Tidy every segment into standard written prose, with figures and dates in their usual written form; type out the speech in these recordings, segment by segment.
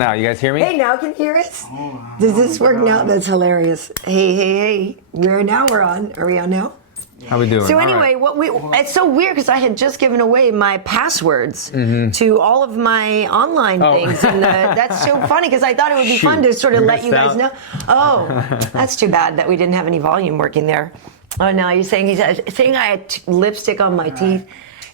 Now, you guys hear me? Hey, now can you hear us? Does this work now? That's hilarious. Hey. We're on. Are we on now? How we doing? So anyway, it's so weird because I had just given away my passwords to all of my online things, and that's so funny because I thought it would be fun to sort of let you guys know. Oh, that's too bad that we didn't have any volume working there. Oh, now you're saying saying I had lipstick on my teeth.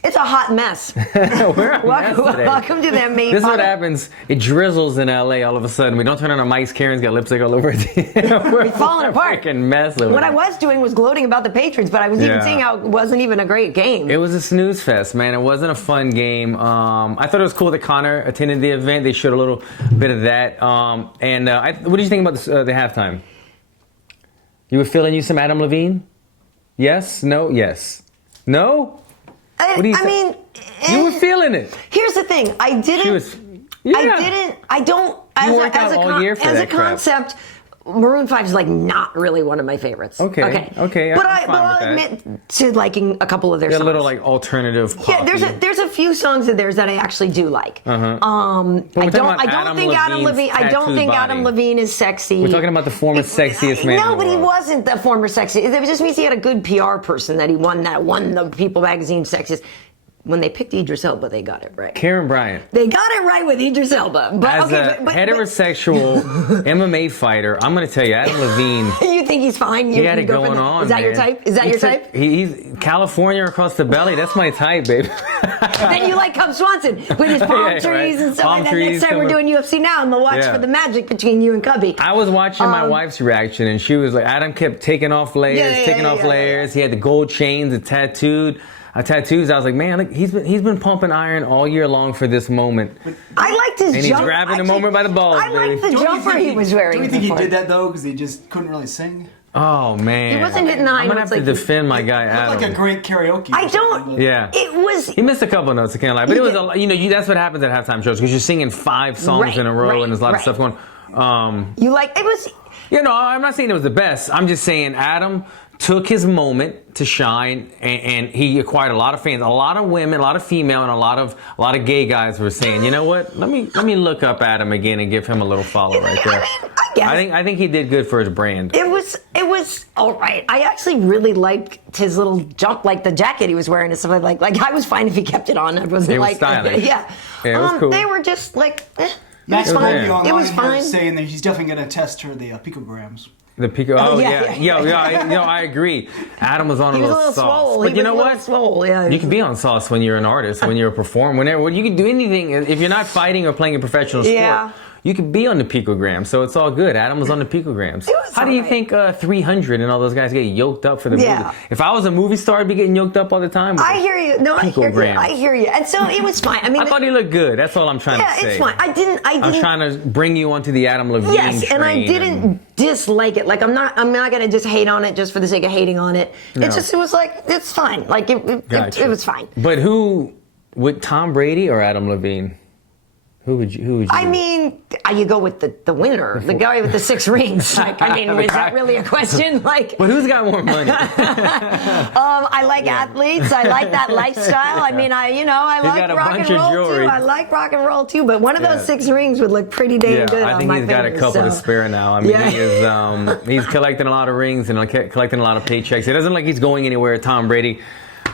It's a hot mess. We're a mess today. Welcome to them, mate. This is what happens. It drizzles in LA all of a sudden. We don't turn on our mics. Karen's got lipstick all over it. We're falling apart. Freaking mess. What I was doing was gloating about the Patriots, but I was even saying how it wasn't even a great game. It was a snooze fest, man. It wasn't a fun game. I thought it was cool that Connor attended the event. They showed a little bit of that. What did you think about the halftime? You were feeling you some Adam Levine? Yes? No? Yes? No? What do you think? You were feeling it. Here's the thing. I don't. You worked out all year for that crap. Concept, Maroon 5 is like not really one of my favorites. Okay. But I'll admit to liking a couple of their songs. A little like alternative pop. Yeah, there's a few songs of theirs that I actually do like. I don't think Adam Levine is sexy. We're talking about the former sexiest man. No, but he wasn't the former sexiest. It just means he had a good PR person that won the People magazine sexiest. When they picked Idris Elba, they got it right. Karyn Bryant. They got it right with Idris Elba. But, As a heterosexual MMA fighter, I'm going to tell you, Adam Levine. You think he's fine? He had it going on. Is that your type? Is that your type? He's California across the belly. That's my type, baby. Then you like Cub Swanson with his palm trees and stuff. And then next time we're doing UFC now, I'm going to watch for the magic between you and Cubby. I was watching my wife's reaction, and she was like, Adam kept taking off layers, layers. He had the gold chains, the tattoos. I was like, man, look, he's been pumping iron all year long for this moment. I liked his jump. And he's grabbing the moment by the balls, I liked the jumper he was wearing. Do you think he did that though because he just couldn't really sing? Oh man, he wasn't hitting high. I'm gonna have to defend my guy Adam. Like a great karaoke. I don't. Yeah. It was. He missed a couple of notes. I can't lie, but it was that's what happens at halftime shows because you're singing 5 songs in a row and there's a lot of stuff going. It was. I'm not saying it was the best. I'm just saying Adam took his moment to shine, and he acquired a lot of fans. A lot of women, a lot of female, and a lot of gay guys were saying, you know what? Let me look up Adam again and give him a little follow right there. I think he did good for his brand. It was all right. I actually really liked his little jump, like the jacket he was wearing and stuff like. Like I was fine if he kept it on. It wasn't it was stylish. Yeah, it was cool. They were just like. It was fine. It was fine. Saying that he's definitely going to test her the picograms. The pico. Oh yeah. I agree. Adam was on a little sauce. Swole. But you know what? Swole. Yeah. You can be on sauce when you're an artist, when you're a performer, whenever. You can do anything if you're not fighting or playing a professional sport. Yeah. You could be on the picogram, so it's all good. Adam was on the picograms. How do you think 300 and all those guys get yoked up for the movie? If I was a movie star, I'd be getting yoked up all the time. I hear you. No, I hear you. And so it was fine. I mean, I thought he looked good. That's all I'm trying to say. Yeah, it's fine. I didn't. I was trying to bring you onto the Adam Levine train. Yes, and I didn't dislike it. Like I'm not gonna just hate on it just for the sake of hating on it. No. It was like it's fine. Like it was fine. But who would Tom Brady or Adam Levine? Who would you? I mean, you go with the winner, the guy with the 6 rings. Like, I mean, is that really a question? Like, but who's got more money? I like athletes. I like that lifestyle. I mean, I like rock and roll too. I like rock and roll too. But one of those 6 rings would look pretty damn good on my fingers. I think he's got a couple to spare now. I mean, he's collecting a lot of rings and collecting a lot of paychecks. It doesn't look like he's going anywhere. Tom Brady.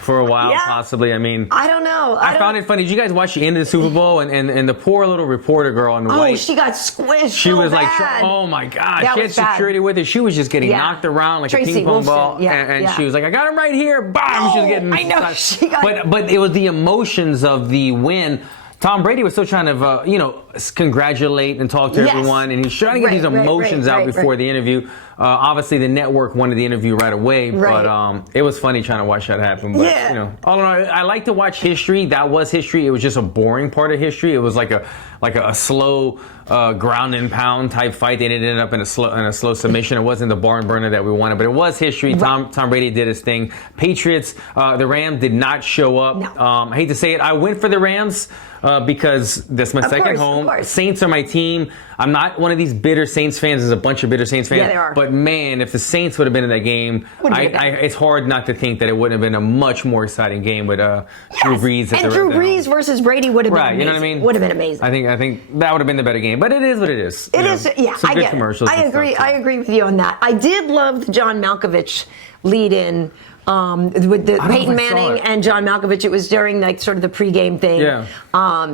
For a while, possibly. I mean, I don't know. I found it funny. Did you guys watch the end of the Super Bowl and the poor little reporter girl in white? Oh, she got squished. She was bad. like, oh my God. She had security with her. She was just getting knocked around like a ping pong ball. And she was like, I got him right here. Bam! She was getting. I know. But it was the emotions of the win. Tom Brady was still trying to, congratulate and talk to everyone, and he's trying to get these emotions out before the interview. Obviously, the network wanted the interview right away, but it was funny trying to watch that happen. But all in all, I like to watch history. That was history. It was just a boring part of history. It was like a slow ground and pound type fight. They ended up in a slow submission. It wasn't the barn burner that we wanted, but it was history. Tom Brady did his thing. Patriots, the Rams did not show up. No. I hate to say it. I went for the Rams. because that's my second home. Saints are my team. I'm not one of these bitter Saints fans. There's a bunch of bitter Saints fans. Yeah, there are. But man, if the Saints would have been in that game, it's hard not to think that it wouldn't have been a much more exciting game with Drew Brees. And Drew Brees versus Brady would have been amazing. You know what I mean? Would have been amazing. I think that would have been the better game. But it is what it is. It is. Yeah, some I good get commercials. I agree. I agree with you on that. I did love the John Malkovich lead-in. With the Peyton Manning and John Malkovich, it was during like sort of the pregame thing. Yeah.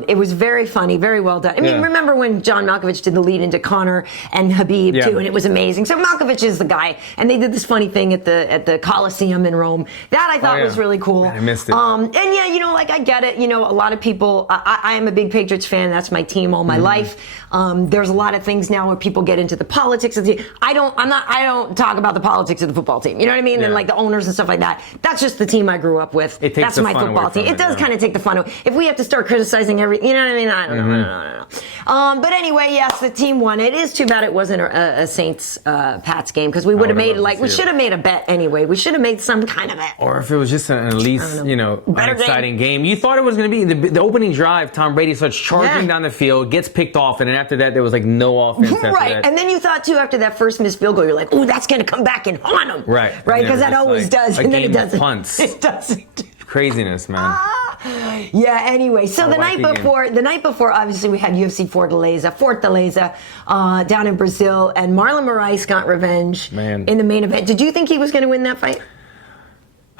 It was very funny, very well done. I mean, remember when John Malkovich did the lead into Conor and Khabib too, and it was amazing. So Malkovich is the guy, and they did this funny thing at the Coliseum in Rome. That I thought was really cool. Man, I missed it. And yeah, you know, like I get it. You know, a lot of people. I am a big Patriots fan. That's my team all my life. There's a lot of things now where people get into the politics of the team. I don't talk about the politics of the football team. You know what I mean? And like the owners and stuff like that. That's just the team I grew up with. That's my football team. It does kind of take the fun away. If we have to start criticizing you know what I mean? I don't know. But anyway, yes, the team won. It is too bad it wasn't a Saints Pats game because we would have made we should have made a bet anyway. We should have made some kind of bet. Or if it was just at least an exciting game. You thought it was going to be the opening drive. Tom Brady starts charging down the field, gets picked off, and then after that there was like no offense. Right, and then you thought too after that first missed field goal, you're like, "Ooh, that's going to come back and haunt them." Right, because that always does, and then it doesn't. Punts. It doesn't. Craziness, man. Yeah. Anyway, so the night before, obviously we had UFC Fortaleza down in Brazil, and Marlon Moraes got revenge in the main event. Did you think he was going to win that fight?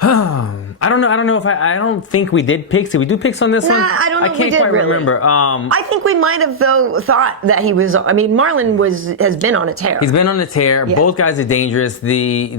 I don't know if I don't think we did picks. Did we do picks on this one? I don't know. I can't quite remember. I think we might have though thought that he was. I mean, Marlon has been on a tear. He's been on a tear. Yeah. Both guys are dangerous. The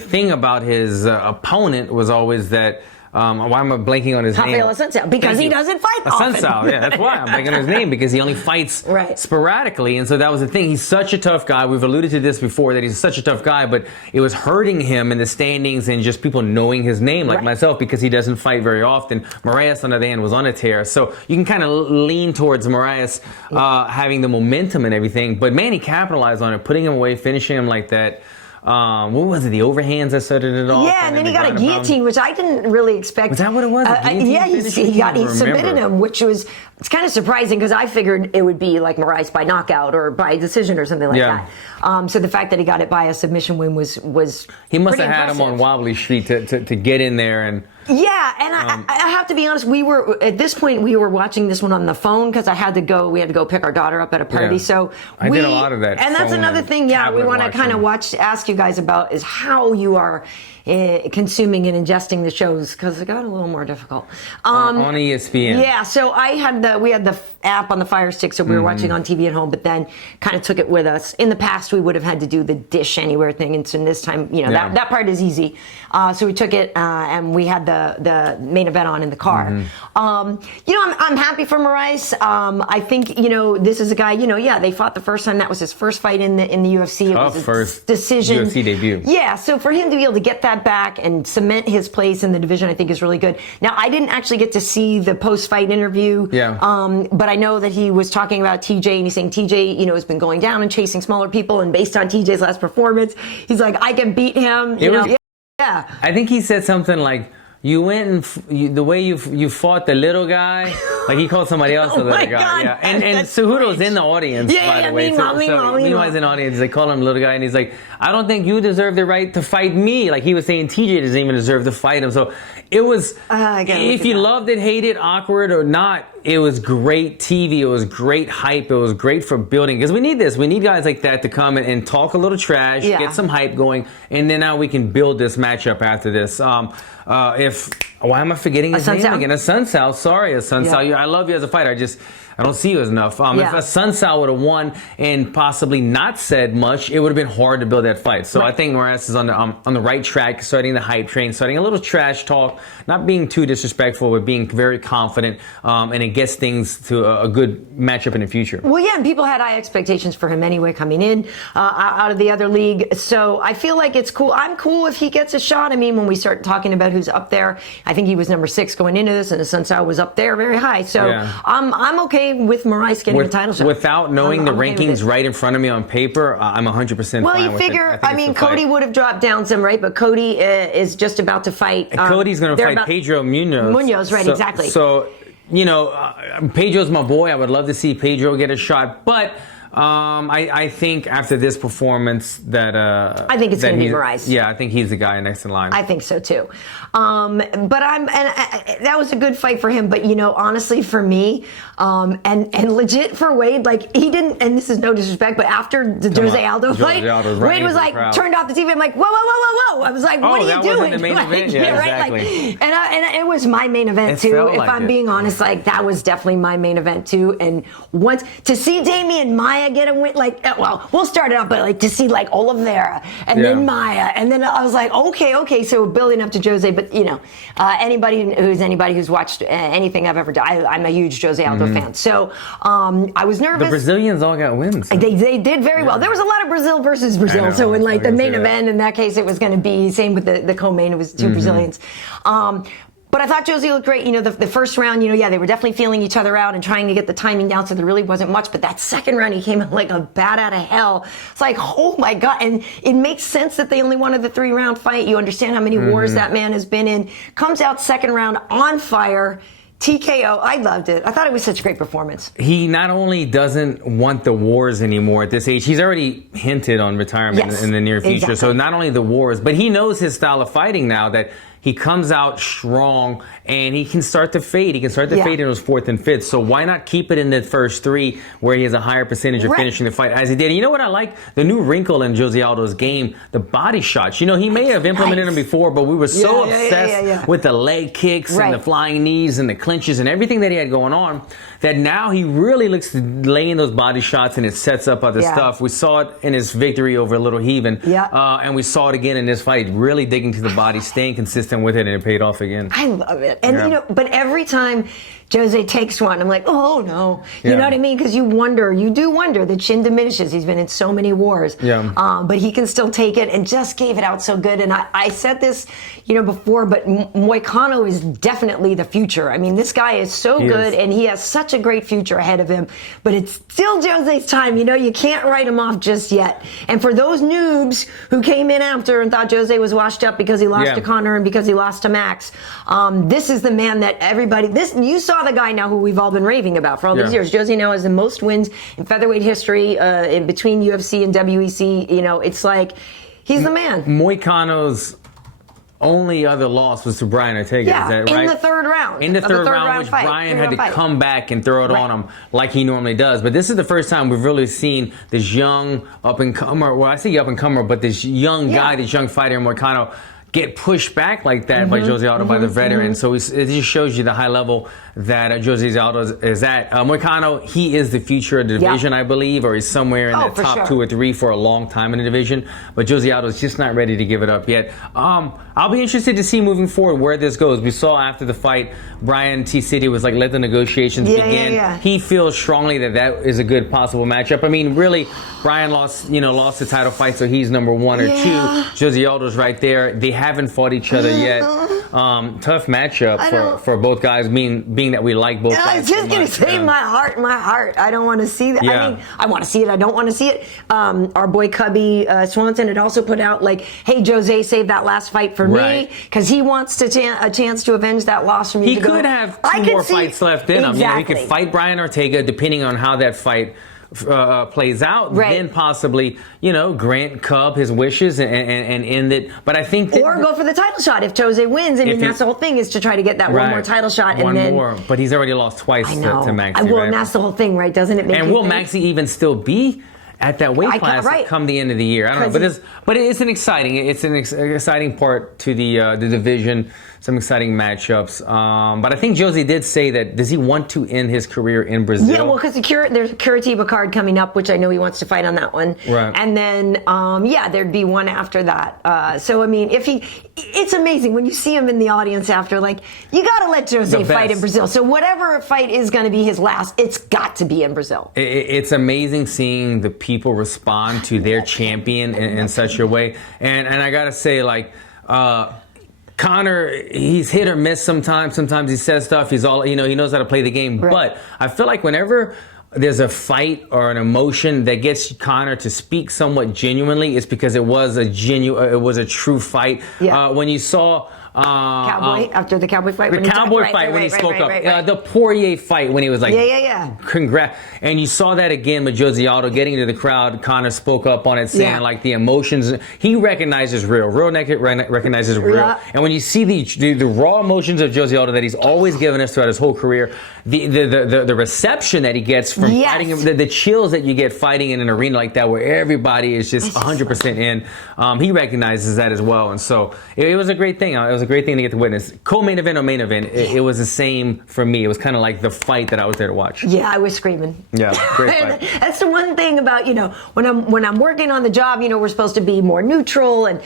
thing about his opponent was always that. Why am I blanking on his name? Raphael Assuncao, because he doesn't fight often. Assuncao, yeah, that's why I'm blanking on his name, because he only fights sporadically, and so that was the thing. He's such a tough guy. We've alluded to this before, that he's such a tough guy, but it was hurting him in the standings and just people knowing his name, like myself, because he doesn't fight very often. Moraes, on the other hand, was on a tear, so you can kind of lean towards Moraes having the momentum and everything, but man, he capitalized on it, putting him away, finishing him like that. What was it? The overhands that started it off? Yeah, and then he got a guillotine, which I didn't really expect. Was that what it was? Yeah, he submitted him, which was it's kind of surprising because I figured it would be like Moraes by knockout or by decision or something like that. So the fact that he got it by a submission win was he must have had him on wobbly street to get in there and. Yeah, and I have to be honest. At this point we were watching this one on the phone because we had to go pick our daughter up at a party. So I did a lot of that. And that's another thing. Yeah, we want to kind of ask you guys about is how you are consuming and ingesting the shows because it got a little more difficult on ESPN. Yeah, so we had the app on the Fire Stick, so we were watching on TV at home, but then kind of took it with us. In the past, we would have had to do the Dish Anywhere thing, and so this time, that part is easy. So we took it, and we had the main event on in the car. I'm happy for Moraes. I think this is a guy. They fought the first time. That was his first fight in the UFC. It was first decision UFC debut. Yeah, so for him to be able to get that back and cement his place in the division, I think is really good. Now, I didn't actually get to see the post-fight interview. But I know that he was talking about TJ, and he's saying TJ, has been going down and chasing smaller people, and based on TJ's last performance, he's like, I can beat him. Yeah. I think he said something like, you went and the way you fought the little guy, like he called somebody else the little guy. God. Yeah, and Cejudo's in the audience, by the way. Meanwhile, he's in the audience. They call him little guy, and he's like, I don't think you deserve the right to fight me. Like he was saying, TJ doesn't even deserve to fight him. So it was, if you loved it, hated, awkward or not, it was great TV. It was great hype. It was great for building because we need this. We need guys like that to come and talk a little trash, get some hype going, and then now we can build this matchup after this. Why am I forgetting his name again? Assuncao. Sorry, Assuncao. I love you as a fighter. I don't see you as enough. If Assuncao would have won and possibly not said much, it would have been hard to build that fight. So I think Moraes is on the right track, starting the hype train, starting a little trash talk, not being too disrespectful, but being very confident, and it gets things to a good matchup in the future. Well, yeah, and people had high expectations for him anyway coming in out of the other league. So I feel like it's cool. I'm cool if he gets a shot. I mean, when we start talking about who's up there, I think he was number 6 going into this, and Assuncao was up there very high. So I'm okay with Moraes getting a title shot. Without knowing the rankings right in front of me on paper, I'm 100% fine. Well, you figure, Cody would have dropped down some, right? But Cody is just about to fight. Cody's going to fight Pedro Munoz. Exactly. So Pedro's my boy. I would love to see Pedro get a shot, but I think after this performance that I think it's going to be Moraes. Yeah, I think he's the guy next in line. I think so too. But that was a good fight for him. But honestly, for me, and legit for Wade, like he didn't. And this is no disrespect, but after the Jose Aldo fight, Wade was like turned off the TV. I'm like, whoa. I was like, what are you doing? Wasn't the main event? Yeah, exactly. And it was my main event too. If I'm being honest, like that was definitely my main event too. And once to see Demian Maia get a win, we'll start it off, but like to see like Oliveira and then Maia, and then I was like, okay, so building up to Jose. But anybody who's watched anything I've ever done, I'm a huge Jose Aldo fan. So I was nervous. The Brazilians all got wins. They did very well. There was a lot of Brazil versus Brazil. So in like the main event, in that case, it was going to be same with the co-main. It was two Brazilians. But I thought Josie looked great. The first round, they were definitely feeling each other out and trying to get the timing down, so there really wasn't much. But that second round, he came out like a bat out of hell. It's like, oh my God. And it makes sense that they only wanted the 3-round fight. You understand how many wars that man has been in. Comes out second round on fire. TKO. I loved it. I thought it was such a great performance. He not only doesn't want the wars anymore at this age, he's already hinted on retirement in the near future. Exactly. So not only the wars, but he knows his style of fighting now, that he comes out strong and he can start to fade. He can start to fade in those 4th and 5th. So why not keep it in the first 3 where he has a higher percentage of finishing the fight as he did? And you know what I like? The new wrinkle in Jose Aldo's game, the body shots. He may have implemented them before, but we were so obsessed with the leg kicks and the flying knees and the clinches and everything that he had going on that now he really looks to lay in those body shots and it sets up other stuff. We saw it in his victory over Little Heathen. And we saw it again in this fight, really digging to the body, staying consistent with it, and it paid off again. I love it. And but every time Jose takes one, I'm like, oh no. You know what I mean? Because you do wonder. The chin diminishes. He's been in so many wars. But he can still take it and just gave it out so good. And I said this, before, but Moicano is definitely the future. I mean, this guy is so good and he has such a great future ahead of him. But it's still Jose's time. You can't write him off just yet. And for those noobs who came in after and thought Jose was washed up because he lost to Conor and because he lost to Max, this is the man that everybody, you saw the guy now who we've all been raving about for all these years. Jose now has the most wins in featherweight history in between UFC and WEC. It's like he's the man. Moicano's only other loss was to Bryant Ortega. Is that right? In the third round. In the third round, which fight, Bryant had to come back and throw it on him like he normally does. But this is the first time we've really seen this young up-and-comer, well, I say up-and-comer, but this young guy, this young fighter, Moicano, get pushed back like that by Jose Aldo, by the veteran. So it just shows you the high level that Jose Aldo is at. Moicano, he is the future of the division, I believe, or he's somewhere in the top 2 or 3 for a long time in the division. But Jose Aldo is just not ready to give it up yet. I'll be interested to see moving forward where this goes. We saw after the fight, Brian T. City was like, let the negotiations begin. He feels strongly that is a good possible matchup. I mean, really, Brian lost the title fight, so he's number 1 or 2. Jose Aldo's right there. They haven't fought each other yet. Tough matchup for both guys, being that we like both guys. I was just going to say, my heart. I don't want to see that. I mean, I want to see it. I don't want to see it. Our boy Cubby Swanson had also put out like, hey, Jose, save that last fight for me, because he wants a chance to avenge that loss from you. He could have 2 more fights left in him. He could fight Brian Ortega, depending on how that fight plays out, then possibly, grant Cub his wishes and end it. But I think or go for the title shot if Jose wins. I mean, that's the whole thing, is to try to get that one more title shot. One more. But he's already lost twice to Maxi. Well, and that's the whole thing, right? Doesn't it make And will Maxi even still be at that weight class come the end of the year? I don't know. But it's an exciting part to the division. Some exciting matchups. But I think Jose did say that, does he want to end his career in Brazil? Yeah, well, because there's a Curitiba card coming up, which I know he wants to fight on that one. Right. And then, there'd be one after that. So, I mean, it's amazing when you see him in the audience after, like, you got to let Jose fight in Brazil. So whatever fight is going to be his last, it's got to be in Brazil. It's amazing seeing the people respond to their champion in such a way. And I got to say, like, Conor, he's hit or miss sometimes. Sometimes he says stuff. He's he knows how to play the game. Right. But I feel like whenever there's a fight or an emotion that gets Conor to speak somewhat genuinely, it's because it was a true fight. Yeah. When you saw Cowboy after the Cowboy fight. The Cowboy fight when he spoke up. The Poirier fight when he was like, congrats. And you saw that again with Aldo getting into the crowd. Connor spoke up on it, saying like the emotions. He recognizes real. Real naked recognizes real. Yeah. And when you see the raw emotions of Aldo that he's always given us throughout his whole career, the reception that he gets from fighting him, the chills that you get fighting in an arena like that where everybody is just 100% in, he recognizes that as well. And so it was a great thing. It was a great thing to get to witness. Co-main event or main event, it was the same for me. It was kind of like the fight that I was there to watch. Yeah, I was screaming. Yeah, great fight. That's the one thing about, when I'm working on the job, we're supposed to be more neutral and,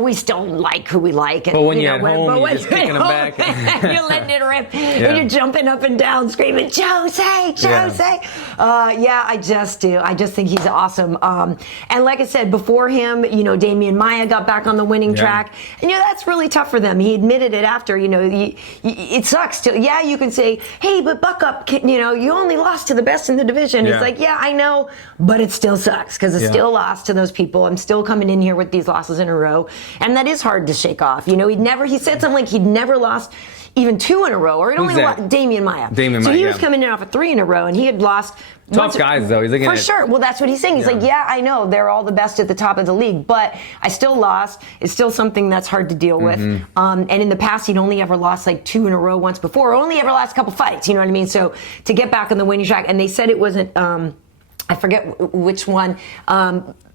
we still like who we like. And, but when you're at home, you're just kicking them back. You're letting it rip. And you're jumping up and down screaming, Jose, Jose. I just do. I just think he's awesome. And like I said, before him, Demian Maia got back on the winning track. And, that's really tough for them. He admitted it after, it sucks. You can say, hey, but buck up, you only lost to the best in the division. It's like, I know, but it still sucks because it still lost to those people. I'm still coming in here with these losses in a row. And that is hard to shake off. He said something like he'd never lost even 2 in a row, or he'd only lost Demian Maia. So he was coming in off of 3 in a row, and he had lost. Tough guys, though. He's looking for sure. Well, that's what he's saying. He's like, I know they're all the best at the top of the league, but I still lost. It's still something that's hard to deal with. And in the past, he'd only ever lost like 2 in a row once before, or only ever lost a couple fights. You know what I mean? So to get back on the winning track, and they said it wasn't. I forget which one.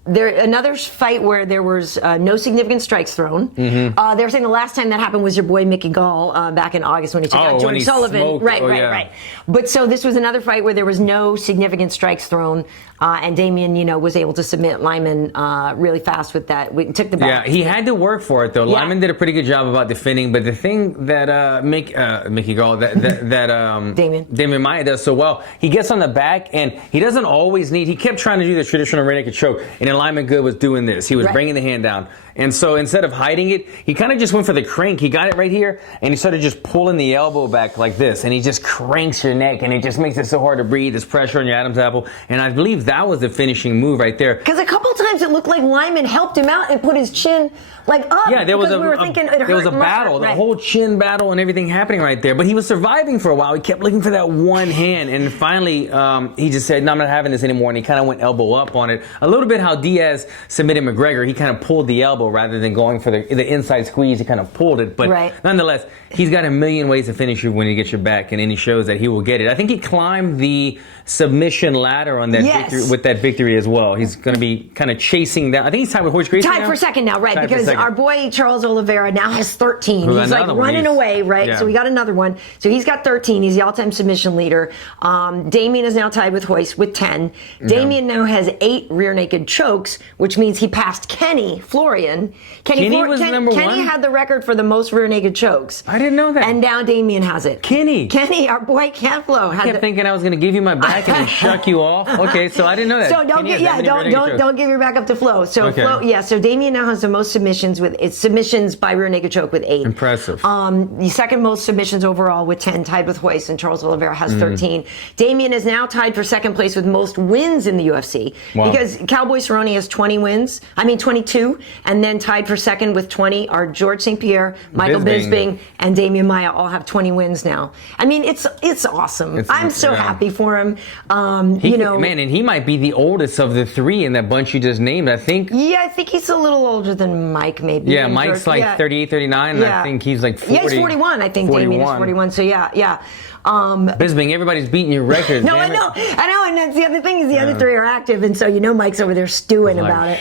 Another fight where there was no significant strikes thrown. They were saying the last time that happened was your boy Mickey Gall back in August when he took out George Sullivan. Smoked. Right. But so this was another fight where there was no significant strikes thrown, and Demian, was able to submit Lyman really fast with that. We took the back. Yeah, he had to work for it though. Lyman did a pretty good job about defending, but the thing that Mickey Gall, that Demian Maia does so well, he gets on the back and he doesn't always need. He kept trying to do the traditional rear naked choke, and then Lyman Good was doing this. He was bringing the hand down. And so instead of hiding it, he kind of just went for the crank. He got it right here, and he started just pulling the elbow back like this, and he just cranks your neck, and it just makes it so hard to breathe. There's pressure on your Adam's apple, and I believe that was the finishing move right there. Because a couple times it looked like Lyman helped him out and put his chin up. Yeah, there was a battle, the whole chin battle and everything happening right there. But he was surviving for a while. He kept looking for that one hand, and finally he just said, no, I'm not having this anymore, and he kind of went elbow up on it. A little bit how Diaz submitted McGregor. He kind of pulled the elbow rather than going for the inside squeeze. He kind of pulled it. But nonetheless, he's got a million ways to finish you when he gets your back, and he shows that he will get it. I think he climbed the submission ladder on that victory, with that victory as well. He's going to be kind of chasing down. I think he's tied with Horace Gracie Tied for second now, right? Because our boy Charles Oliveira now has 13. He's like running away, right? Yeah. So we got another one. So he's got 13. He's the all-time submission leader. Demian is now tied with Hoist with 10. Demian now has 8 rear naked chokes, which means he passed Kenny Florian. Kenny was number 1? Kenny had the record for the most rear naked chokes. I didn't know that. And now Demian has it. Kenny, our boy Canflo. I kept thinking I was going to give you my back and then shuck you off. Okay, so I didn't know that. So don't give your back up to Flo. So Flo, so Demian now has the most submissions by rear naked choke with 8. Impressive. The second most submissions overall with 10, tied with Hoist, and Charles Oliveira has 13. Demian is now tied for second place with most wins in the UFC because Cowboy Cerrone has 22, and then tied for second with 20 are George St. Pierre, Michael Bisping, and Demian Maia all have 20 wins now. I mean, it's awesome. I'm so happy for him. And he might be the oldest of the 3 in that bunch you just named, I think. Yeah, I think he's a little older than Mike, maybe. Yeah, Mike's 38, 39, and I think he's like 40. Yeah, he's 41, I think. 41. Demian is 41, so yeah. Bisbing, everybody's beating your record. No, I know, and that's the other thing is the other 3 are active, and so Mike's over there stewing about it.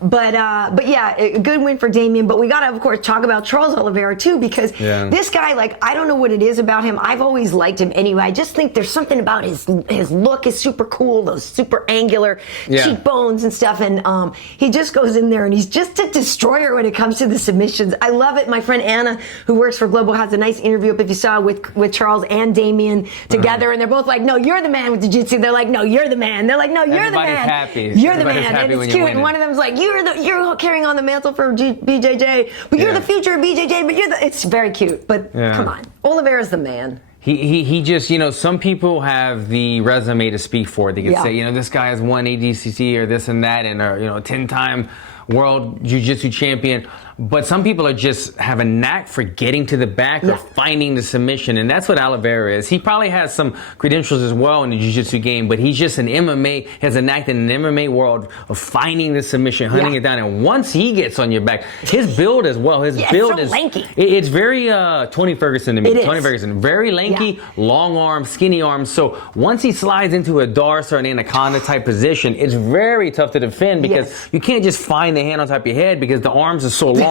But a good win for Demian. But we got to, of course, talk about Charles Oliveira too, because this guy, I don't know what it is about him. I've always liked him anyway. I just think there's something about his look is super cool, those super angular cheekbones and stuff, and he just goes in there and he's just a destroyer when it comes to the submissions. I love it. My friend Anna, who works for Global, has a nice interview up if you saw with Charles and Demian together, and they're both like, no, you're the man with jiu-jitsu. They're like, no, you're the man. They're like, no, you're the man. Happy. You're the man. And it's cute. And one of them's like, you're carrying on the mantle for BJJ, but you're the future of BJJ, but it's very cute. But come on, Oliveira's the man. He just, some people have the resume to speak for. They can say, this guy has won ADCC or this and that, and 10-time world jiu-jitsu champion. But some people just have a knack for getting to the back or finding the submission, and that's what Oliveira is. He probably has some credentials as well in the jiu-jitsu game, but he's just an MMA, has a knack in an MMA world of finding the submission, hunting it down, and once he gets on your back, his build as well, his build is lanky. It's very Tony Ferguson to me. Tony is. Ferguson, very lanky, long arms, skinny arms. So once he slides into a Darce or an Anaconda type position, it's very tough to defend because you can't just find the hand on top of your head because the arms are so long.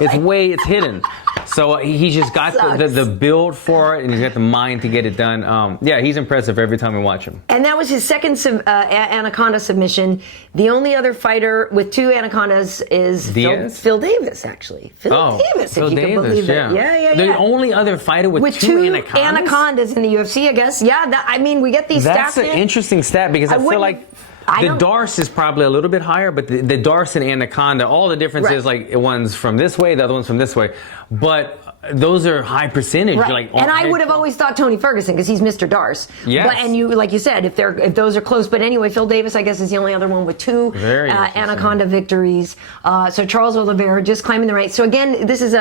It's hidden. So he's just got the build for it, and he's got the mind to get it done. He's impressive every time we watch him. And that was his second Anaconda submission. The only other fighter with 2 Anacondas is Phil Davis, actually. Phil Davis, Phil if you Davis, can believe it. Yeah. The only other fighter with 2 Anacondas in the UFC, I guess. Yeah, we get these stats. That's an interesting stat because I feel like the Darce is probably a little bit higher, but the Darce and Anaconda, all the difference is like one's from this way, the other one's from this way. But those are high percentage. Right. And I would have always thought Tony Ferguson because he's Mr. Darce. Yes. But, and you, like you said, if those are close. But anyway, Phil Davis, I guess, is the only other one with 2 Anaconda victories. So Charles Oliveira just climbing the ranks. So again, this is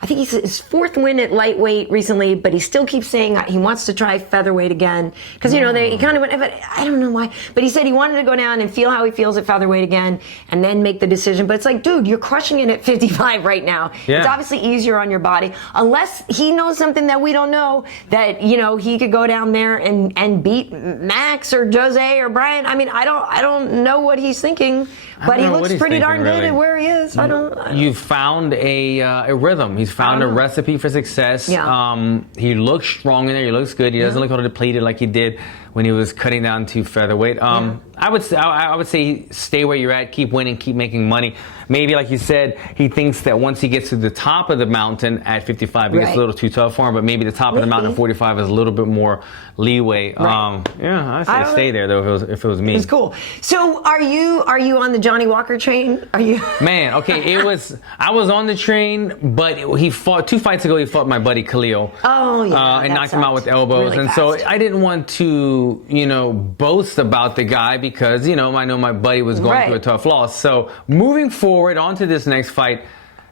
I think he's his 4th win at lightweight recently, but he still keeps saying he wants to try featherweight again. Because, he kind of went, but I don't know why. But he said he wanted to go down and feel how he feels at featherweight again and then make the decision. But it's like, dude, you're crushing it at 55 right now. Yeah. It's obviously easier on your body. Unless he knows something that we don't know, that, he could go down there and beat Max or Jose or Bryant. I don't know what he's thinking. But he looks pretty darn good at where he is. You've found a rhythm. He's found a recipe for success. Yeah. He looks strong in there. He looks good. He doesn't look all depleted like he did when he was cutting down to featherweight. I would say stay where you're at, keep winning, keep making money. Maybe, like you said, he thinks that once he gets to the top of the mountain at 55, it gets a little too tough for him. But maybe the top of the mountain at 45 is a little bit more leeway. I say stay there though if it was me. It's cool. So are you on the Johnny Walker train? Are you? Man, okay. I was on the train, but he fought 2 fights ago. He fought my buddy Khalil. Oh yeah. And knocked him out with elbows. Really so I didn't want to boast about the guy because I know my buddy was going through a tough loss. So moving forward onto this next fight,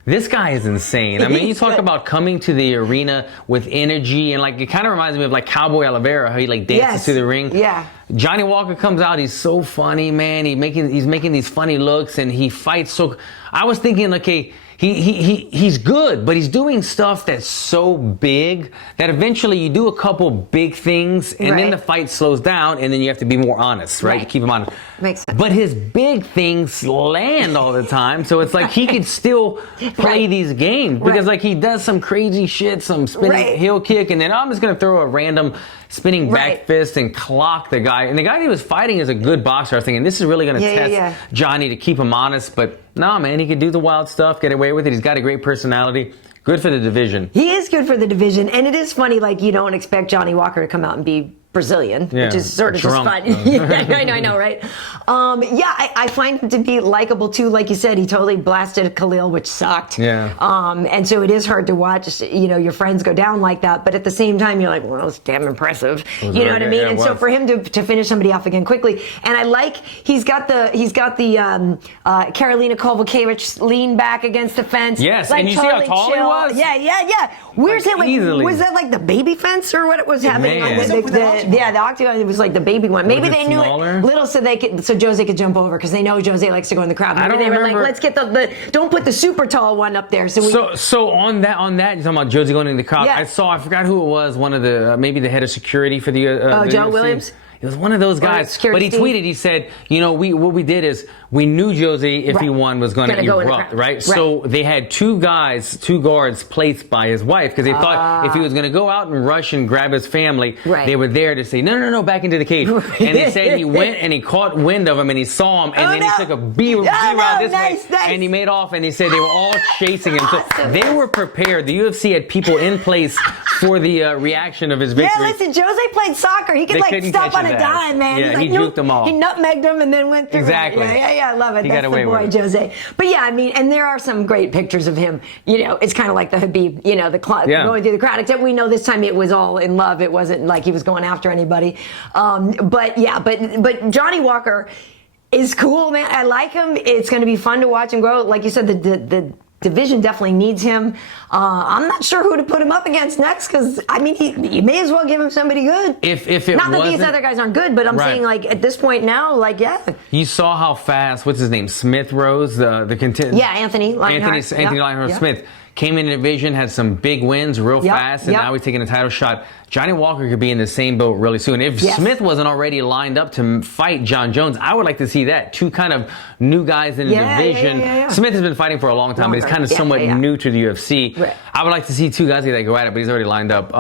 this guy is insane. You talk about coming to the arena with energy, and it kind of reminds me of Cowboy Oliveira, how he dances to the ring. Yeah. Johnny Walker comes out, he's so funny, man. He's making these funny looks, and he fights so. I was thinking, okay, he's good, but he's doing stuff that's so big that eventually you do a couple big things, and then the fight slows down, and then you have to be more honest, right? To keep him honest. Makes sense. But his big things land all the time, so it's like he could still play these games because he does some crazy shit, some spinning heel kick, and then I'm just gonna throw a random spinning back fist and clock the guy. And the guy he was fighting is a good boxer. I was thinking this is really gonna test Johnny to keep him honest, but no, man, he could do the wild stuff, get away with it. He's got a great personality. Good for the division. He is good for the division, and it is funny. You don't expect Johnny Walker to come out and be Brazilian, which is sort of just fun. I know, right? I find him to be likable too. Like you said, he totally blasted Khalil, which sucked. Yeah. And so it is hard to watch, your friends go down like that. But at the same time, you're like, well, it's damn impressive. You know what I mean? And so for him to finish somebody off again quickly, and I like he's got the Karolina Kowalkiewicz lean back against the fence. Yes, and you totally see how tall he was? Yeah. Where's it? Was that the baby fence or what was happening on the octagon? It was the baby one. Maybe they knew it little so Jose could jump over because they know Jose likes to go in the crowd. Maybe they were like, let's get the don't put the super tall one up there. So on that, you're talking about Jose going in the crowd. I forgot who it was. One of the maybe the head of security for the Joe UFC. Williams. It was one of those guys. But he tweeted, he said, what we did is we knew Jose, if he won, was going to erupt, right? So they had 2 guards placed by his wife because they thought if he was going to go out and rush and grab his family, they were there to say, no, back into the cage. And he said he went and he caught wind of him and he saw him and then he took a B route this way and he made off and he said they were all chasing him. So they were prepared. The UFC had people in place for the reaction of his victory. Yeah, listen, Jose played soccer. He could stop on a dime, man. Yeah, he juked them all. He nutmegged them and then went through. Exactly. Yeah, I love it. He That's got away the boy, with it. Jose. But yeah, and there are some great pictures of him. It's kind of like the Habib, going through the crowd. Except we know this time it was all in love. It wasn't like he was going after anybody. But Johnny Walker, is cool, man. I like him. It's going to be fun to watch him grow. Like you said, the division definitely needs him. I'm not sure who to put him up against next because, I mean, you may as well give him somebody good. If it not that wasn't, these other guys aren't good, but I'm saying, like, at this point now, like, yeah. You saw how fast, what's his name, Smith rose? The contender. Yeah, Anthony Lionheart. Anthony Lionheart Smith. Came in the division, had some big wins real fast, and now he's taking a title shot. Johnny Walker could be in the same boat really soon. If Smith wasn't already lined up to fight John Jones, I would like to see that. Two kind of new guys in the division. Smith has been fighting for a long time, but he's kind of somewhat new to the UFC. Right. I would like to see two guys that go at it, but he's already lined up.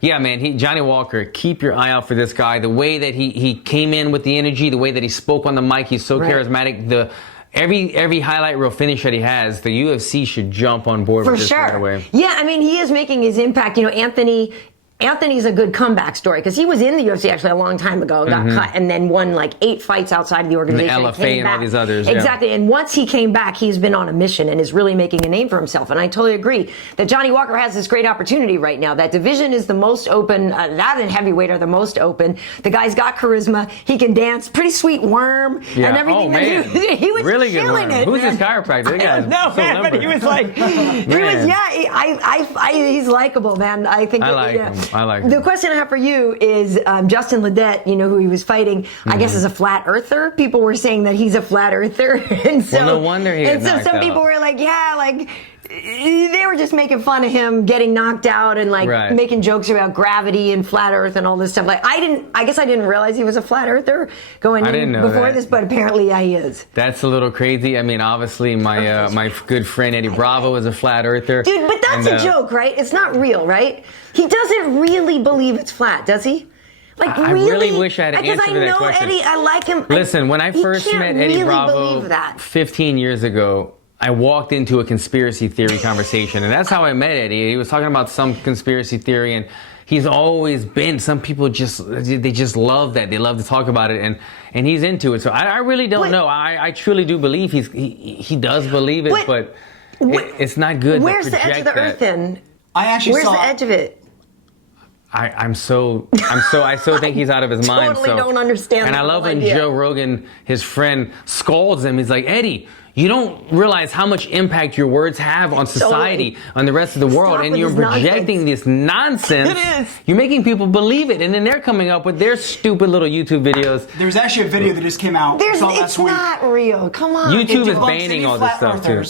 Yeah, man, Johnny Walker, keep your eye out for this guy. The way that he came in with the energy, the way that he spoke on the mic, he's so charismatic. Every highlight reel finish that he has, the UFC should jump on board with this right away. Yeah, I mean, he is making his impact. You know, Anthony's a good comeback story because he was in the UFC actually a long time ago, got cut, and then won like 8 fights outside of the organization. And the LFA and all these others. Exactly. And once he came back, he's been on a mission and is really making a name for himself. And I totally agree that Johnny Walker has this great opportunity right now. That division is the most open. That and heavyweight are the most open. The guy's got charisma. He can dance. Pretty sweet worm. And everything. Oh, man. He was really good killing it. Who's his chiropractor? No, man, but he was like, he's likable, man. I think I like him. I like him. The question I have for you is Justin Ledet, you know, who he was fighting, I guess is a flat earther. People were saying that he's a flat earther. And so, well, no wonder he got knocked some people were like, they were just making fun of him getting knocked out and like making jokes about gravity and flat earth and all this stuff. Like I guess I didn't realize he was a flat earther going in before this, but apparently he is. That's a little crazy. I mean, obviously my good friend Eddie Bravo is a flat earther. Dude, but that's a joke, right? It's not real, right? He doesn't really believe it's flat, does he? Like, I really wish I had an answer to that question. Eddie, I like him. Listen, when I first met Eddie Bravo 15 years ago, I walked into a conspiracy theory conversation, and that's how I met Eddie. He was talking about some conspiracy theory, and he's always been, some people they just love that. They love to talk about it, and he's into it. So I really don't know. I truly do believe he does believe it, but it's not good to project that. Where's the edge of the earth then? Where's the edge of it? I so think he's out of his mind. Totally don't understand. And I love when Joe Rogan, his friend, scolds him. He's like, Eddie, you don't realize how much impact your words have on society, on the rest of the world, and you're projecting this nonsense. It is. You're making people believe it, and then they're coming up with their stupid little YouTube videos. There's actually a video that just came out. It's not real. Come on. YouTube is banning all this stuff too.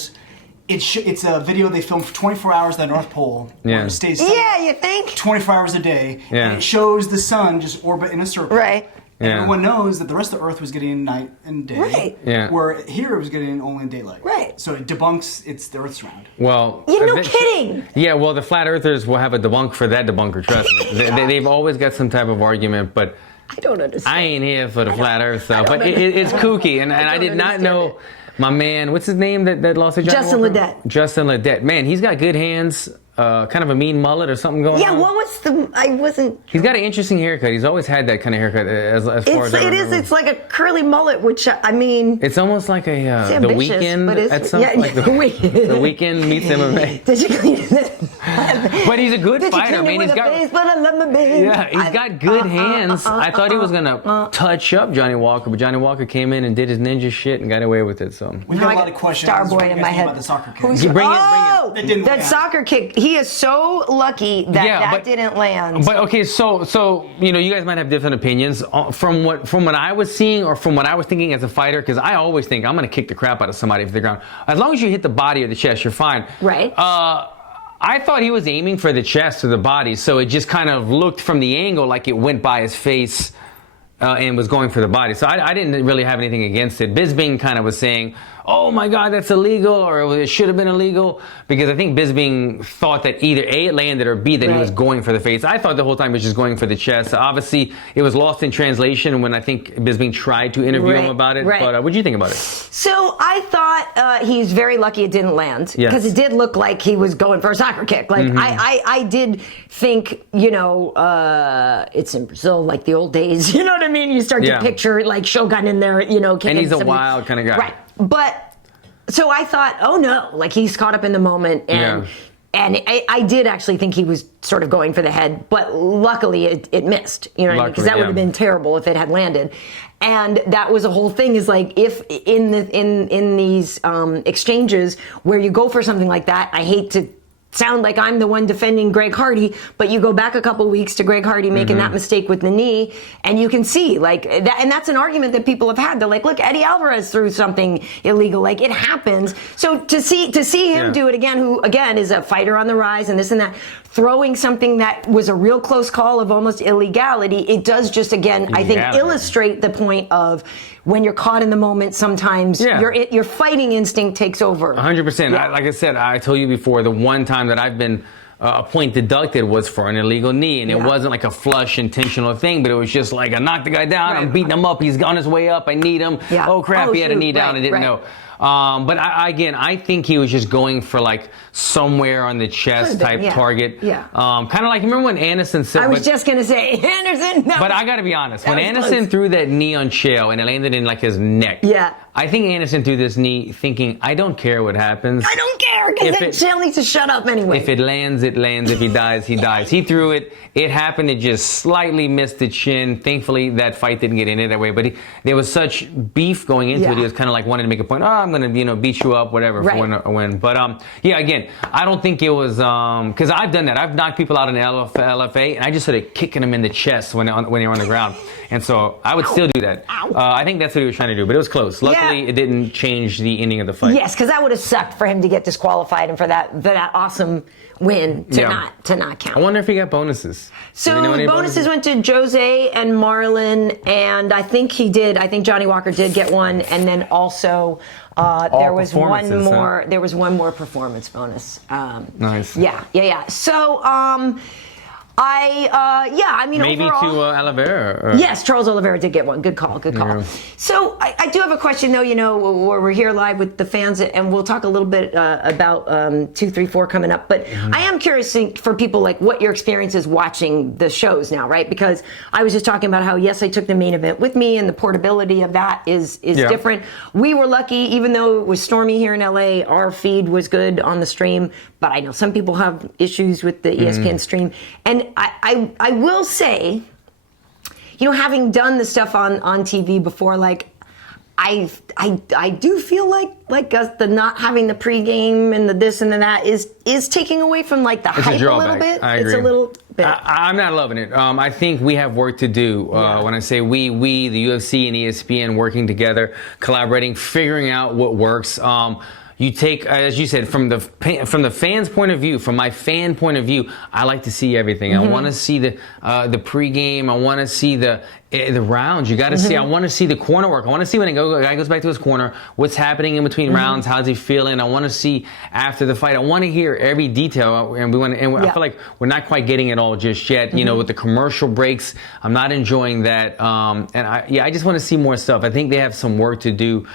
It's a video they filmed for 24 hours at the North Pole. Where it stays you think? 24 hours a day. Yeah. And it shows the sun just orbit in a circle. Right. And everyone knows that the rest of the Earth was getting night and day. Right. Yeah. Where here it was getting only daylight. Right. So it debunks the Earth's round. Well, you're no kidding. Yeah, well, the flat earthers will have a debunk for that debunker, trust me. They've always got some type of argument, but I don't understand. I ain't here for the flat earth stuff. But it's kooky, and I did not know. My man, what's his name that lost to Johnny Justin Walker? Ledet. Justin Ledet. Man, he's got good hands. Kind of a mean mullet or something going on. Yeah, what was I wasn't. He's got an interesting haircut. He's always had that kind of haircut as far as I remember. It's like a curly mullet, which I mean. It's almost like a The Weeknd at some like the Weeknd meets MMA. Did you clean it? But he's a good fighter. I mean, he's got. He's got good hands. I thought he was gonna touch up Johnny Walker, but Johnny Walker came in and did his ninja shit and got away with it. So we've got a lot of questions. Starboy in my head. About the soccer kick. Bring it. That soccer kick. He is so lucky that didn't land. But okay, so you know, you guys might have different opinions from what I was seeing or from what I was thinking as a fighter, because I always think I'm gonna kick the crap out of somebody if they're ground. As long as you hit the body or the chest, you're fine. Right. I thought he was aiming for the chest or the body, so it just kind of looked from the angle like it went by his face and was going for the body. So I didn't really have anything against it. Bisbing kind of was saying, oh my God, that's illegal, or it should have been illegal, because I think Bisbing thought that either A, it landed, or B, that he was going for the face. I thought the whole time he was just going for the chest. Obviously, it was lost in translation when I think Bisbing tried to interview him about it. But what did you think about it? So I thought he's very lucky it didn't land, because it did look like he was going for a soccer kick. Like I did think, you know, it's in Brazil like the old days. You know what I mean? You start to picture like Shogun in there, you know, kicking. And he's a wild kind of guy. Right. But so I thought, oh no, like he's caught up in the moment, and And I did actually think he was sort of going for the head, but luckily it missed. You know what I mean? Because that would have been terrible if it had landed. And that was a whole thing, is like, if in these exchanges where you go for something like that, I hate to sound like I'm the one defending Greg Hardy, but you go back a couple weeks to Greg Hardy making that mistake with the knee, and you can see like that, and that's an argument that people have had. They're like, look, Eddie Alvarez threw something illegal, like it happens. So to see him do it again, who again is a fighter on the rise and this and that, throwing something that was a real close call of almost illegality, it does just again, I think, illustrate the point of when you're caught in the moment, sometimes your fighting instinct takes over. 100%. Like I said, I told you before, the one time that I've been a point deducted was for an illegal knee, and it wasn't like a flush intentional thing, but it was just like, I knocked the guy down, I'm beating him up, he's on his way up, I need him. Oh crap, he had a knee down and didn't know. But I think he was just going for like somewhere on the chest type target. Kind of like, remember when Anderson said... I was just going to say, Anderson... No. But I got to be honest, when Anderson threw that knee on Chael and it landed in like his neck, I think Anderson threw this knee thinking, I don't care what happens. I don't care, because Chael needs to shut up anyway. If it lands, it lands. If he dies, he dies. He threw it. It happened. It just slightly missed the chin. Thankfully, that fight didn't get ended that way. But there was such beef going into it. He was kind of like wanting to make a point. Oh, I'm going to, beat you up, whatever, for a win. But again, I don't think it was because I've done that. I've knocked people out in the LFA, and I just started kicking them in the chest when they were on the ground. And so I would still do that. I think that's what he was trying to do, but it was close. Luckily, it didn't change the ending of the fight. Yes, because that would have sucked for him to get disqualified and for that awesome win to not count. I wonder if he got bonuses. So bonuses went to Jose and Marlon, and I think he did. I think Johnny Walker did get one, and then also there was one more. There was one more performance bonus. Nice. Yeah. So. I mean, maybe overall, to Oliveira. Yes, Charles Oliveira did get one. Good call. Yeah. So I do have a question, though. Where we're here live with the fans, and we'll talk a little bit about 234 coming up. But I am curious for people, like, what your experience is watching the shows now, right? Because I was just talking about how, yes, I took the main event with me, and the portability of that is different. We were lucky, even though it was stormy here in LA, our feed was good on the stream. But I know some people have issues with the ESPN stream. And I will say, having done the stuff on TV before, like, I do feel like the not having the pregame and the this and the that is taking away from, like, the hype a little bit. I agree. It's a little bit. I'm not loving it. I think we have work to do. When I say we, the UFC and ESPN working together, collaborating, figuring out what works. You take, as you said, from the fan's point of view, from my fan point of view, I like to see everything. I want to see the pregame. I want to see the rounds. You got to see. I want to see the corner work. I want to see when a guy goes back to his corner, what's happening in between rounds. How's he feeling? I want to see after the fight. I want to hear every detail, and I feel like we're not quite getting it all just yet. With the commercial breaks, I'm not enjoying that. I just want to see more stuff. I think they have some work to do.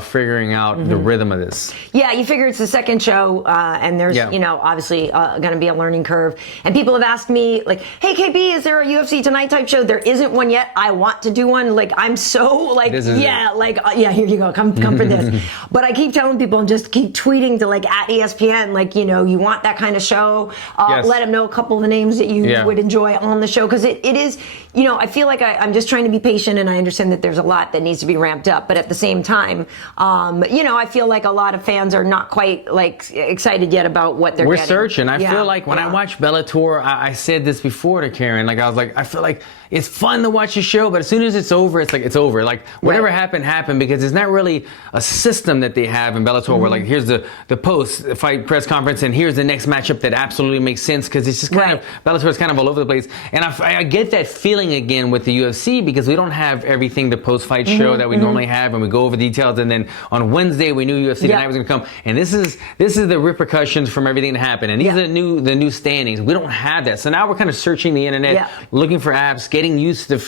Figuring out the rhythm of this. Yeah, you figure it's the second show, and there's, obviously going to be a learning curve. And people have asked me, like, hey, KB, is there a UFC Tonight type show? There isn't one yet. I want to do one. Like, I'm so, like, here you go. Come for this. But I keep telling people and just keep tweeting to, like, at ESPN, like, you want that kind of show. Let them know a couple of the names that you would enjoy on the show. Because it is, I feel like I'm just trying to be patient, and I understand that there's a lot that needs to be ramped up. But at the same time, I feel like a lot of fans are not quite, like, excited yet about what they're getting. We're searching. I feel like when I watch Bellator, I said this before to Karyn, like, I was like, I feel like it's fun to watch the show, but as soon as it's over, it's like it's over. Like, whatever happened, because it's not really a system that they have in Bellator where, like, here's the post-fight press conference, and here's the next matchup that absolutely makes sense, because it's just kind of, Bellator is kind of all over the place. And I get that feeling again with the UFC, because we don't have everything, the post-fight show that we normally have, and we go over details, and then on Wednesday we knew UFC Tonight was going to come, and this is the repercussions from everything that happened, and these are the new standings. We don't have that, so now we're kind of searching the internet, looking for apps, getting used to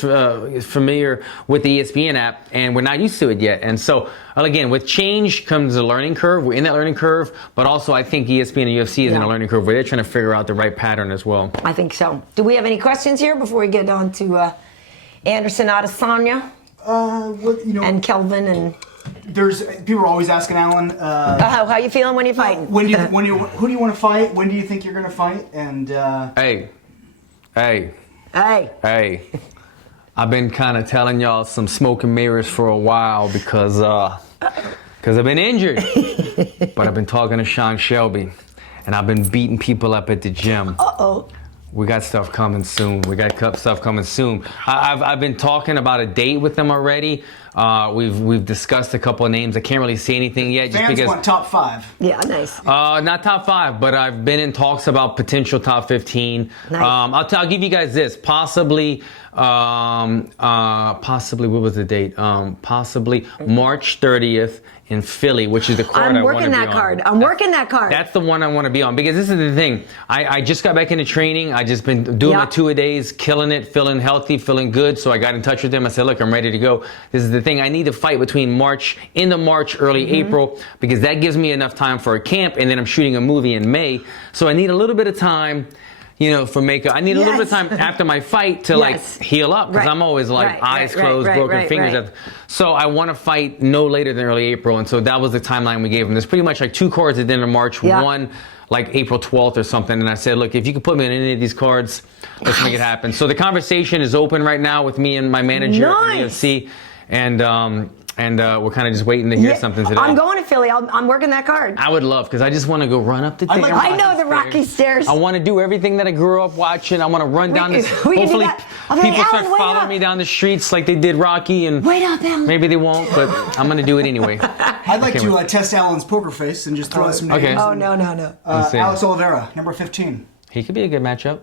familiar with the ESPN app, and we're not used to it yet. And so, again, with change comes a learning curve. We're in that learning curve, but also I think ESPN and UFC is in a learning curve where they're trying to figure out the right pattern as well. I think so. Do we have any questions here before we get on to Anderson Adesanya and Kelvin and? There's people are always asking Alan. How you feeling when you fight? Who do you want to fight? When do you think you're going to fight? And Hey. Hey. I've been kind of telling y'all some smoke and mirrors for a while because I've been injured. But I've been talking to Sean Shelby, and I've been beating people up at the gym. Uh-oh. We got stuff coming soon. I've been talking about a date with them already. We've discussed a couple of names. I can't really say anything yet. Just fans because, want top 5. Yeah, nice. Not top 5, but I've been in talks about potential top 15. Nice. I'll give you guys this. Possibly, what was the date? Possibly March 30th in Philly, which is the card I want to be on. I'm working that card. That's the one I want to be on, because this is the thing. I just got back into training. I just been doing my 2-a-days, killing it, feeling healthy, feeling good. So I got in touch with them. I said, look, I'm ready to go. This is the thing. I need to fight between March, early April, because that gives me enough time for a camp, and then I'm shooting a movie in May. So I need a little bit of time, for makeup. I need a little bit of time after my fight to heal up, because I'm always eyes closed, broken fingers. So I want to fight no later than early April, and so that was the timeline we gave them. There's pretty much 2 cards at the end of March, one April 12th or something, and I said, look, if you could put me in any of these cards, let's make it happen. So the conversation is open right now with me and my manager at the UFC, and we're kind of just waiting to hear something today. I'm going to Philly. I'm working that card. I would love, because I just want to go run up the thing. I know the Rocky stairs. I want to do everything that I grew up watching. I want to run down this. Hopefully, people start following me down the streets like they did Rocky, and wait up, Alan. Maybe they won't, but I'm going to do it anyway. I'd like to test Alan's poker face and just throw out some names. Okay. Oh, no. Alex Oliveira, number 15. He could be a good matchup.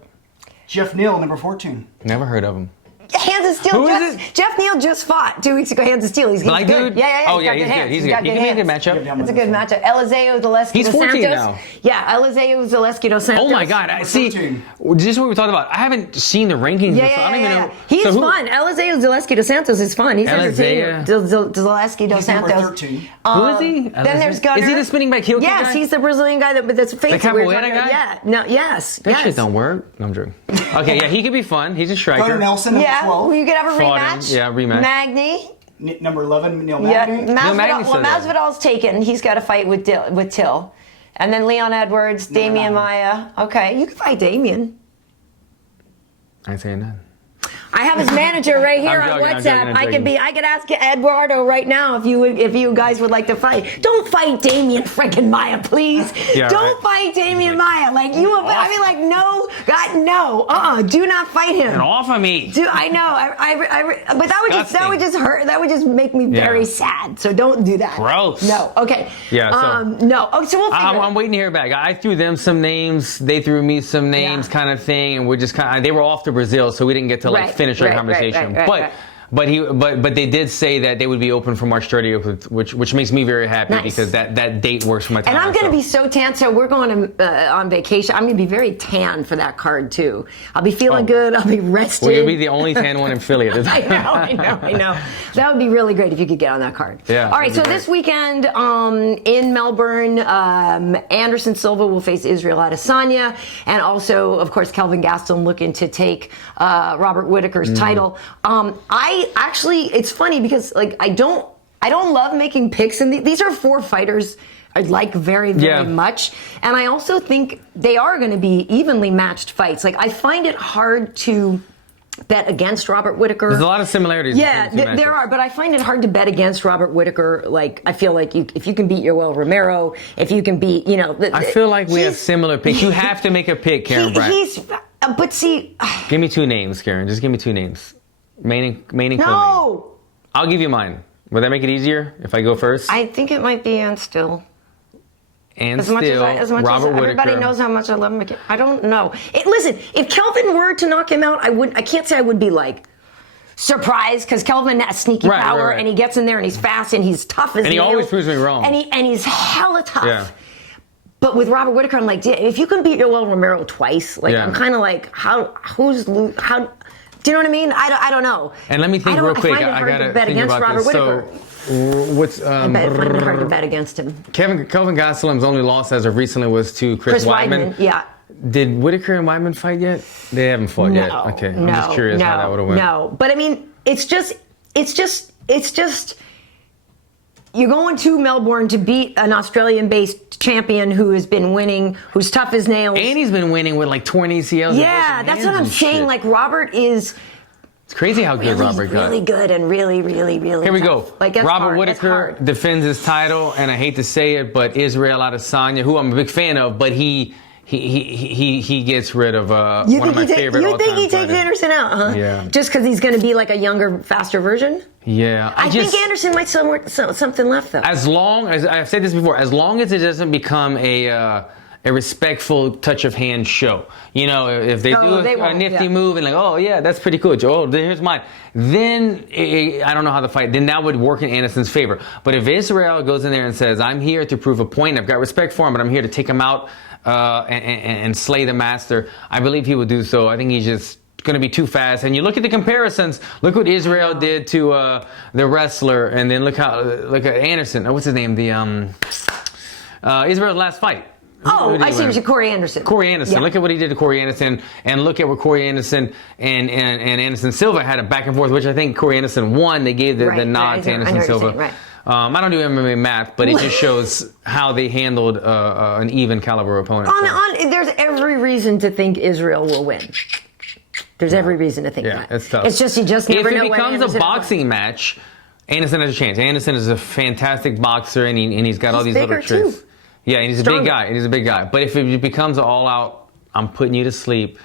Jeff Neal, number 14. Never heard of him. Hands of Steel. Who is it? Jeff Neal just fought 2 weeks ago. Hands of Steel. He's Black good. dude? Yeah. Oh, yeah, he's good. He's good. He can be a good matchup. It's a good matchup. Eliseo Zaleski He's dos 14 Santos. now. Yeah, Eliseo Zaleski dos Santos. Oh my God! See, just what we talked about. I haven't seen the rankings. I don't even know. He's fun. Eliseo Zaleski dos Santos is fun. He's entertaining. Zaleski dos Santos. Number 13. Who is he? Then there's Gunnar. Is he the spinning back heel kick guy? Yes, he's the Brazilian guy that's famous. The capoeira guy? Yeah. No. Yes. That shit don't work. No, I'm joking. Okay, yeah, he could be fun. He's a striker. Gunnar Nelson, number 12. You could have a Fought rematch. him. Yeah, rematch. Magny. Number 11, Neil Magny. Masvidal's taken. He's got to fight with Till. And then Leon Edwards, Demian Maia. Okay, you can fight Demian. I ain't saying that. I have his manager right here on WhatsApp. I could ask Eduardo right now if you guys would like to fight. Don't fight Demian freaking Maia, please. Don't fight Demian Maia. No, God, no. Do not fight him. And off of me. I know. But that would just hurt. That would just make me very sad. So don't do that. Gross. No. Okay. Yeah. So, no. Oh, so we'll figure I'm waiting to hear back. I threw them some names. They threw me some names, kind of thing, and we're just kind of. They were off to Brazil, so we didn't get to finish our conversation. But they did say that they would be open for March 30th, which makes me very happy because that date works for my time. And I'm going to be so tan. So we're going on vacation. I'm going to be very tan for that card too. I'll be feeling good. I'll be rested. Well, you'll be the only tan one in Philly at the time. I know. That would be really great if you could get on that card. Yeah. All right. So this weekend in Melbourne, Anderson Silva will face Israel Adesanya, and also, of course, Kelvin Gastelum looking to take Robert Whittaker's title. It's funny because I don't love making picks, and these are 4 fighters I like very, very much, and I also think they are going to be evenly matched fights. I find it hard to bet against Robert Whittaker. There's a lot of similarities. Yeah, there are, but I find it hard to bet against Robert Whittaker. I feel like if you can beat Yoel Romero, if you can beat, I feel like we have similar picks. You have to make a pick, Karyn Bryant. But see, give me 2 names, Karyn. Just give me 2 names. Main and co-main. No. I'll give you mine. Would that make it easier if I go first? I think it might be Ann Still. And as much as Robert Whittaker. Everybody knows how much I love him. I don't know. Listen, if Kelvin were to knock him out, I can't say I would be surprised, because Kelvin has sneaky power, and he gets in there and he's fast and he's tough as and he always proves me wrong. And he's hella tough. Yeah. But with Robert Whittaker, I'm if you can beat Yoel Romero twice, I'm kind of how. Do you know what I mean? I don't know. And let me think real quick. I got to bet think against about Robert this. Whittaker. So, I find it hard to bet against him. Kelvin Gastelum's only loss as of recently was to Chris Weidman. Yeah. Did Whittaker and Weidman fight yet? They haven't fought yet. Okay, I'm just curious how that would have went. No, but I mean, it's just. you're going to Melbourne to beat an Australian-based champion who has been winning, who's tough as nails. And he's been winning with like torn ACLs. Yeah, that's what I'm saying. Shit. Like, Robert is... It's crazy how good Robert got. Really good and really, really, really Here we tough. go. Like, Robert Whittaker defends his title, and I hate to say it, but Israel Adesanya, who I'm a big fan of, but he gets rid of one of my favorite all-time You think he takes fighters. Anderson out, huh? Yeah. Just because he's going to be like a younger, faster version? Yeah. I think Anderson might still have something left, though. As long as, I've said this before, as long as it doesn't become a respectful touch of hand show. You know, if they do a nifty move and like, oh yeah, that's pretty cool. Oh, here's mine. Then I don't know how the fight. Then that would work in Anderson's favor. But if Israel goes in there and says, I'm here to prove a point. I've got respect for him, but I'm here to take him out and slay the master. I believe he will do so. I think he's just going to be too fast. And you look at the comparisons. Look what Israel did to the wrestler, and then look at Anderson. What's his name? The Israel's last fight. Oh, I see. Corey Anderson. Corey Anderson. Yeah. Look at what he did to Corey Anderson, and look at where Corey Anderson and Anderson Silva had a back and forth, which I think Corey Anderson won. They gave the nod to Anderson Silva. I don't do MMA math, but it just shows how they handled an even caliber opponent. There's every reason to think Israel will win. There's every reason to think that. It's tough. It's just you just never know. If it becomes a boxing match, Anderson has a chance. Anderson is a fantastic boxer, and he's got all these little tricks. Yeah, and he's a big guy. He's a big guy. But if it becomes all out, I'm putting you to sleep.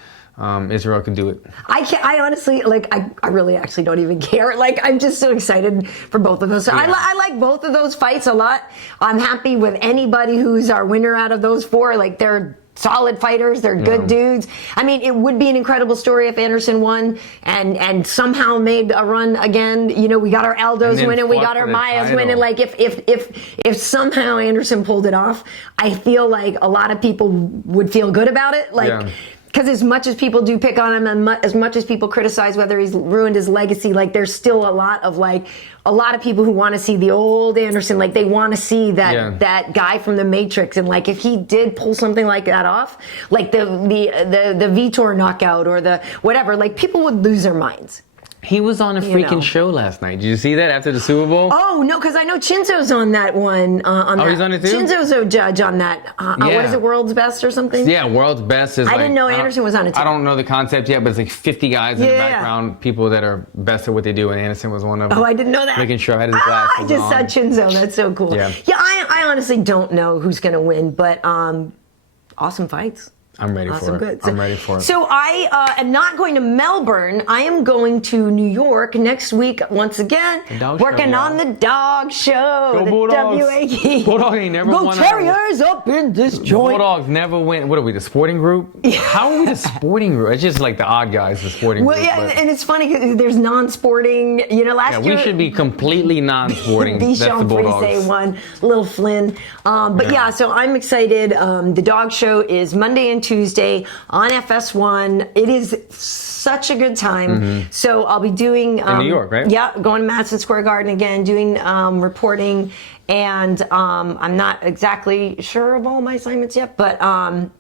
Israel can do it. I honestly, I really actually don't even care. Like, I'm just so excited for both of those. So I like both of those fights a lot. I'm happy with anybody who's our winner out of those four. Like, they're solid fighters. They're good dudes. I mean, it would be an incredible story if Anderson won and somehow made a run again. You know, we got our Aldos winning. We got our Maias winning. Like, if somehow Anderson pulled it off, I feel like a lot of people would feel good about it. Like, because as much as people do pick on him and as much as people criticize whether he's ruined his legacy, like, there's still a lot of people who want to see the old Anderson. Like, they want to see that guy from the Matrix. And like, if he did pull something like that off, like the Vitor knockout or the whatever, like, people would lose their minds. He was on a freaking show last night. Did you see that after the Super Bowl? Oh, no, because I know Chinzo's on that one. He's on it too? Chinzo's a judge on that. What is it, World's Best or something? Yeah, World's Best is I didn't know Anderson was on it too. I don't know the concept yet, but it's like 50 guys in the background, people that are best at what they do, and Anderson was one of them. Oh, I didn't know that. Making sure I had his glasses I just saw Chinzo. That's so cool. Yeah, I honestly don't know who's going to win, but awesome fights. I'm ready for it. Good. I'm ready for it. So I am not going to Melbourne. I am going to New York next week once again. Working on the dog show. Go the Bulldogs. WAE. Bulldogs ain't never won. Go Terriers up in this joint. Bulldogs never win. What are we, the sporting group? How are we the sporting group? It's just like the odd guys, the sporting group. Well, yeah, and it's funny because there's non-sporting. You know, last year we should be completely non-sporting. That's the Bulldogs. Frise won, Little Flynn. But so I'm excited. The dog show is Monday and Tuesday on FS1. It is such a good time. So I'll be doing in New York, right? Yeah, going to Madison Square Garden again, doing reporting, and I'm not exactly sure of all my assignments yet, but I'll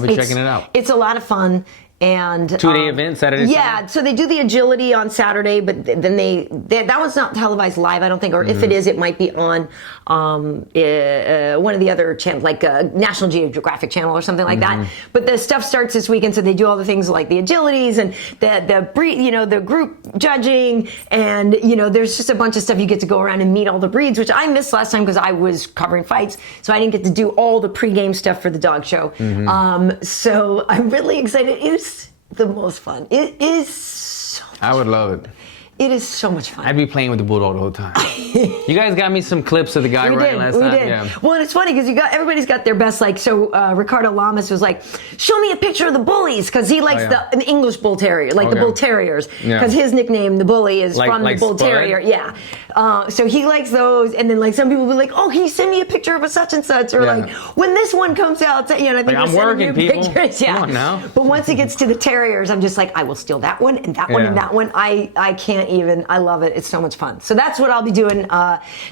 be checking it out. It's a lot of fun. And 2-day event, Saturday. Yeah, so they do the agility on Saturday, but then they that one's not televised live, I don't think, or if it is, it might be on one of the other channels, like National Geographic Channel or something like that. But the stuff starts this weekend, so they do all the things like the agilities and the group judging, and there's just a bunch of stuff. You get to go around and meet all the breeds, which I missed last time because I was covering fights, so I didn't get to do all the pregame stuff for the dog show. So I'm really excited. It's the most fun. It is so much I would love it. It is so much fun. I'd be playing with the Bulldog the whole time. You guys got me some clips of the guy running last time. Yeah. Well, and it's funny because everybody's got their best. Like, so Ricardo Lamas was like, "Show me a picture of the bullies," because he likes an English bull terrier, like the bull terriers. Because his nickname, the bully, is from the bull terrier. Yeah. So he likes those, and then like some people will be like, "Oh, can you send me a picture of a such and such?" Or like, when this one comes out, I think I'm working, people. Pictures. Yeah. Come on now. But once it gets to the terriers, I'm just like, I will steal that one and that one and that one. I can't even. I love it. It's so much fun. So that's what I'll be doing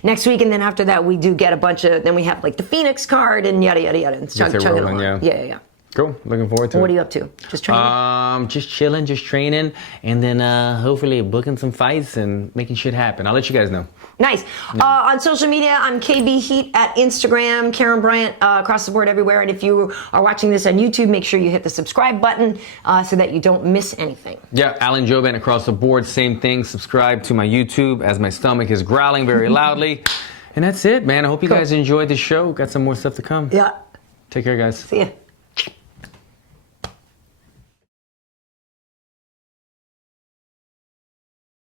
next week, and then after that we do get a bunch of. Then we have like the Phoenix card and yada yada yada. And chug along. Yeah. Cool. Looking forward to it. What are you up to? Just training? Just chilling, just training, and then hopefully booking some fights and making shit happen. I'll let you guys know. Nice. On social media, I'm KB.H.E.A.T at Instagram, Karyn Bryant across the board everywhere. And if you are watching this on YouTube, make sure you hit the subscribe button so that you don't miss anything. Yeah, Alan Jouban across the board, same thing. Subscribe to my YouTube as my stomach is growling very loudly. And that's it, man. I hope you guys enjoyed the show. Got some more stuff to come. Yeah. Take care, guys. See ya.